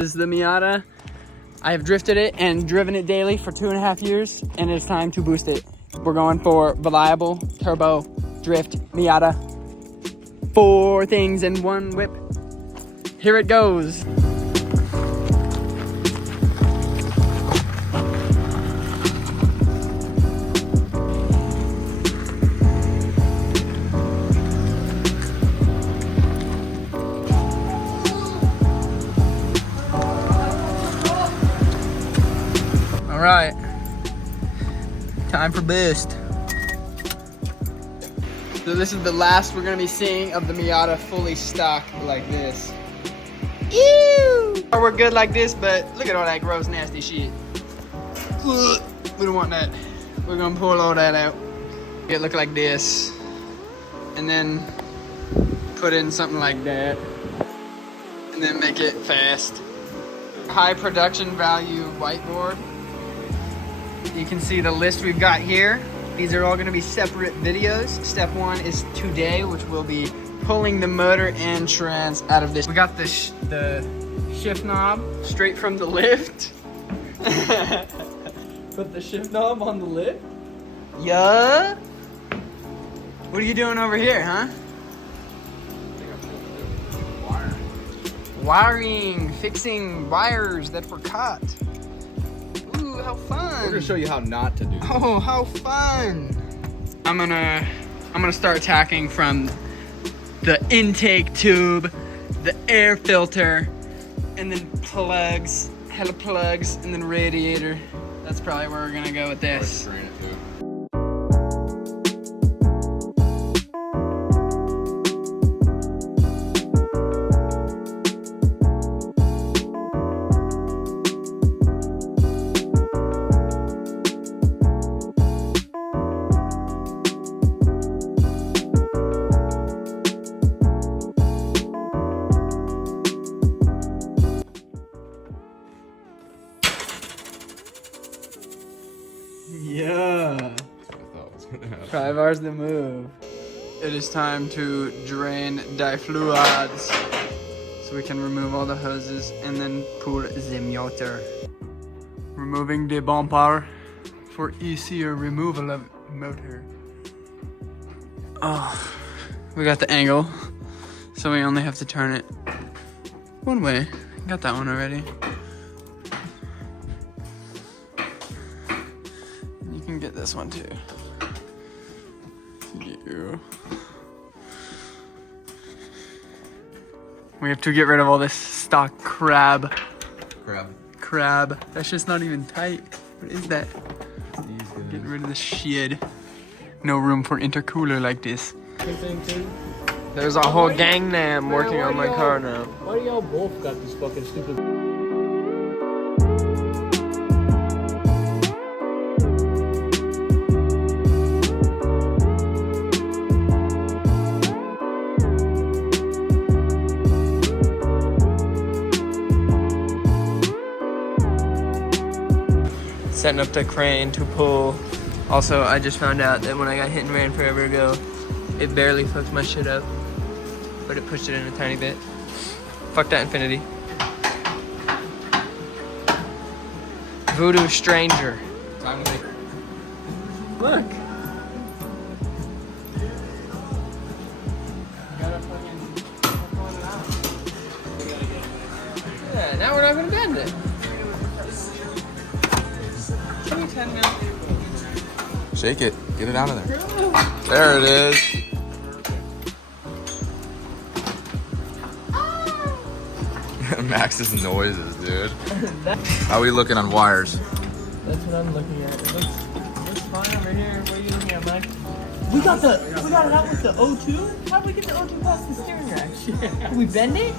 This is the Miata. I have drifted it and driven it daily for 2.5 years, and it's time to boost it. We're going for reliable, turbo, drift, Miata. 4 things in one whip. Here it goes. All right, time for boost. So this is the last we're gonna be seeing of the Miata fully stocked like this. Ew! We're good like this, but look at all that gross, nasty shit. Ugh, we don't want that. We're gonna pull all that out. It look like this, and then put in something like that, and then make it fast. High production value whiteboard. You can see the list we've got here. These are all gonna be separate videos. Step 1 is today, which will be pulling the motor and trans out of this. We got the shift knob straight from the lift. Put the shift knob on the lift. Yeah. What are you doing over here, huh? Wiring, fixing wires that were caught. Ooh, how fun. We're gonna show you how not to do this. Oh, how fun. I'm gonna start attacking from the intake tube, the air filter, and then plugs, hella plugs, and then radiator. That's probably where we're gonna go with this. Yeah. 5 hours to move. It is time to drain difluids so we can remove all the hoses and then pull the motor. Removing the bumper for easier removal of motor. Oh, we got the angle, so we only have to turn it one way. Got that one already. You can get this one too. You. We have to get rid of all this stock crab. Crab. That's just not even tight. What is that? Getting rid of the shit. No room for intercooler like this. There's a whole gang nam working on my car now. Why do y'all both got this fucking stupid... Setting up the crane to pull. Also, I just found out that when I got hit and ran forever ago, it barely fucked my shit up, but it pushed it in a tiny bit. Fuck that Infinity. Voodoo Stranger. Time to make Look. Yeah, now we're not gonna bend it. 10 mil. Shake it. Get it out of there. There it is. Max's noises, dude. How are we looking on wires? That's what I'm looking at. It looks fine over here. What are you looking at, Mike? We got it out with the O2? How'd we get the O2 past the steering rack? Can we bend it?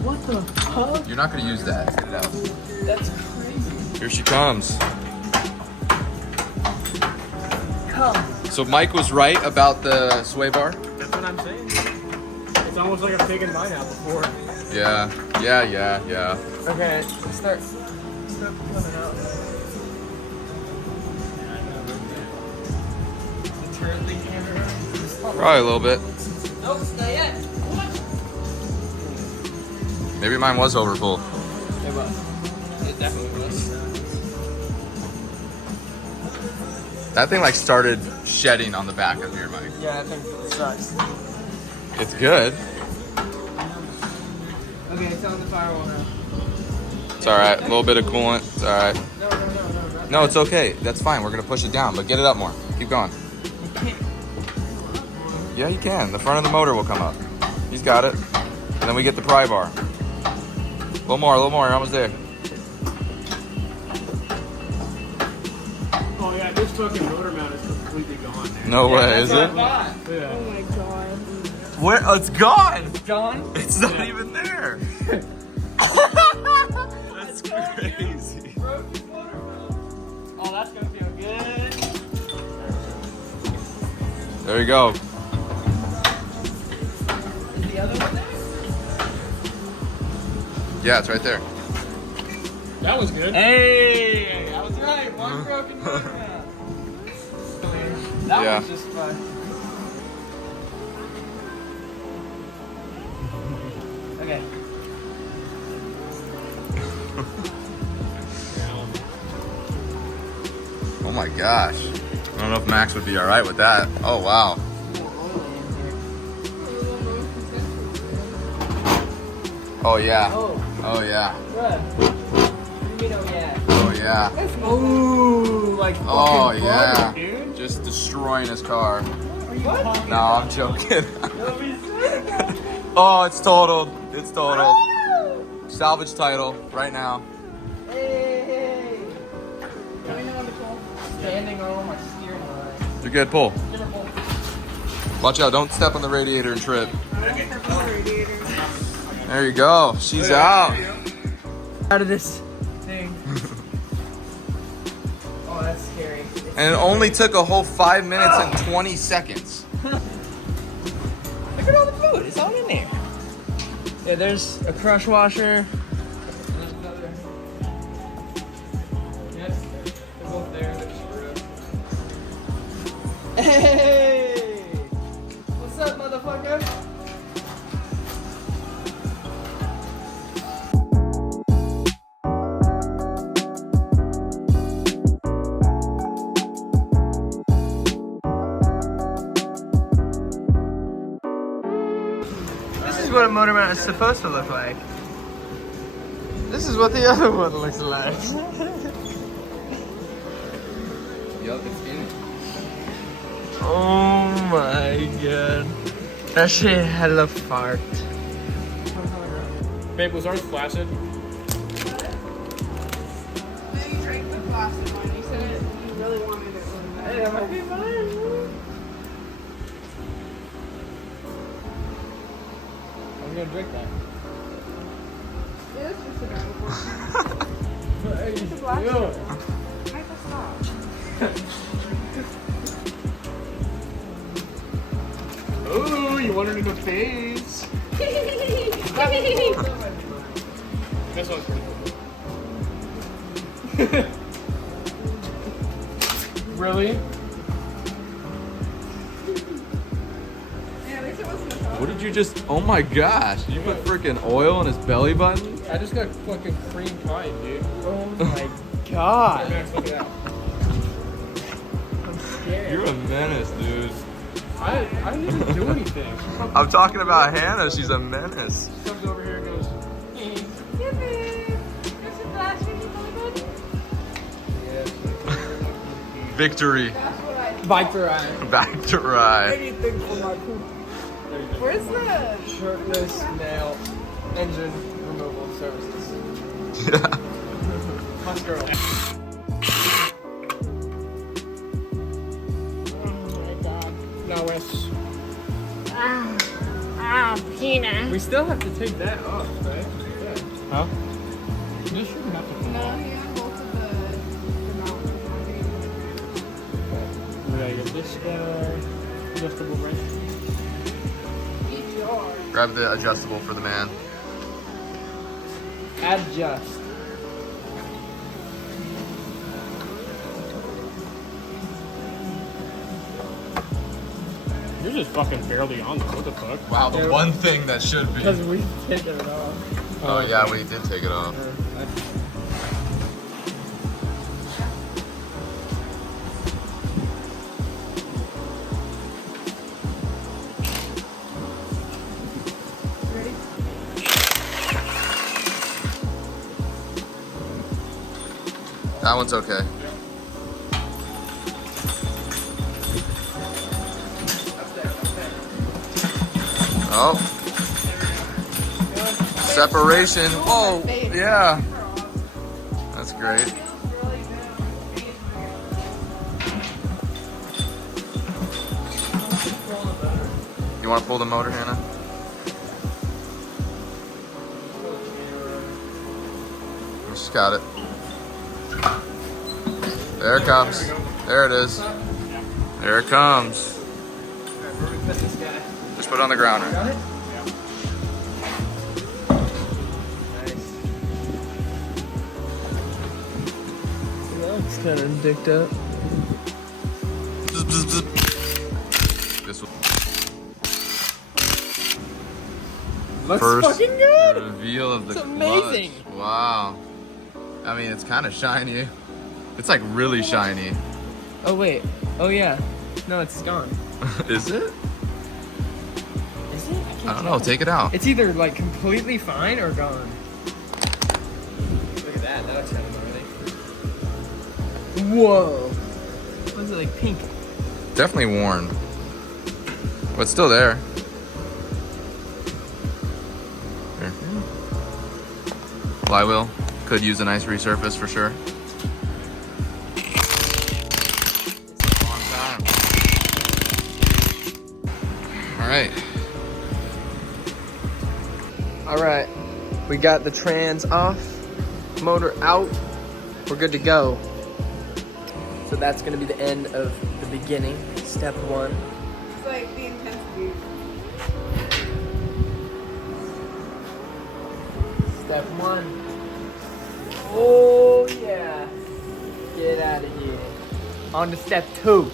What the fuck? You're not gonna use that. Get it out. That's crazy. Here she comes. Come. So Mike was right about the sway bar? That's what I'm saying. It's almost like I've taken mine out before. Yeah. Okay, start coming out. The turn thing came around. Probably a little bit. Nope, not yet. Maybe mine was over full. It was. It definitely was. That thing like started shedding on the back of your mic. Yeah, I think it sucks. It's good. Okay, tell him the firewall now. It's all right. A little bit of coolant. It's all right. No. No, it's okay. That's fine. We're gonna push it down, but get it up more. Keep going. Yeah, you can. The front of the motor will come up. He's got it. And then we get the pry bar. A little more. You're almost there. Oh yeah, this fucking motor mount is completely gone, man. No way, is it? Yeah. Oh my god. Where? Oh, it's gone. It's gone? It's not even there. That's crazy. Oh, that's gonna feel good. There you go. Is the other one there? Yeah, it's right there. That was good. Hey, I was right. One broken motor mount. That Yeah. was just fun. Okay. Oh my gosh. I don't know if Max would be all right with that. Oh wow. Oh yeah. Oh yeah. Good. You know, yeah. Oh yeah. Ooh, like fucking Oh yeah. butter, dude. Just destroying his car. What? No, I'm joking. Oh, it's totaled. It's totaled. Salvage title right now. Hey. Let me know when to pull. Standing on my steering wheel. You're good. Pull. Give her a pull. Watch out. Don't step on the radiator and trip. There you go. She's out. Out of this thing. Oh, that's scary. And it only took a whole 5 minutes and 20 seconds. Look at all the food. It's all in there. Yeah, there's a crush washer. There's another. Yes, they're both there. They're screwed. Hey! What's up, motherfucker? This is what a motor mount is supposed to look like. This is what the other one looks like. Yup, it's in it. Oh my god. That shit hella fart. Babe, was ours flaccid? No, you drank the plastic one. You said it. You really wanted it really bad. Hey, that might be mine. I'm gonna drink that. Yeah, it's just a bad one. Hey, It's a black Ew. one. Michael, stop. Ooh, you want it in the face. This one's pretty cool. Really? Yeah, at least it wasn't a problem. What did you just? Oh my gosh! You put freaking oil on his belly button? I just got fucking cream pie, dude. Oh my god. Max, look it out. I'm scared. You're a menace, dude. I didn't do anything. I'm talking about Hannah. She's a menace. She comes over here and goes, Yeah, babe. There's a glass when you go Victory. That's what I Bike to ride. Back to ride. Anything for my poop. Where's the... Shirtless male engine removal services. Yeah. Hot girl. Oh my god. no, it's... Peanut. We still have to take that off, right? Yeah. Huh? This shouldn't have to come No, off. he on both of the mountains. We gotta get this adjustable wrench. Each yours. Grab the adjustable for the man. Adjust. Yours just fucking barely on this. What the fuck? Wow, the one thing that should be. Because we taken it off. Oh yeah, we did take it off. That one's okay. Oh. Separation. Oh, yeah. That's great. You want to pull the motor, Hannah? She's got it. There it comes. There it is. There it comes. Just put it on the ground. Got it? It's kind of dicked up. This was Looks first fucking good. reveal of the It's clutch. amazing. Wow. I mean, it's kind of shiny. It's like really shiny. Oh wait. Oh yeah. No, it's gone. Is it? Is it? I don't know. Take it out. It's either like completely fine or gone. Look at that. That looks kind of gnarly. Whoa. What is it, like pink? Definitely worn. But it's still there. There. Flywheel. Could use a nice resurface for sure. Long time. Alright. Alright. We got the trans off. Motor out. We're good to go. So that's going to be the end of the beginning. Step 1. It's like the intensity. Step 1. Oh yeah. Get out of here. On to step 2.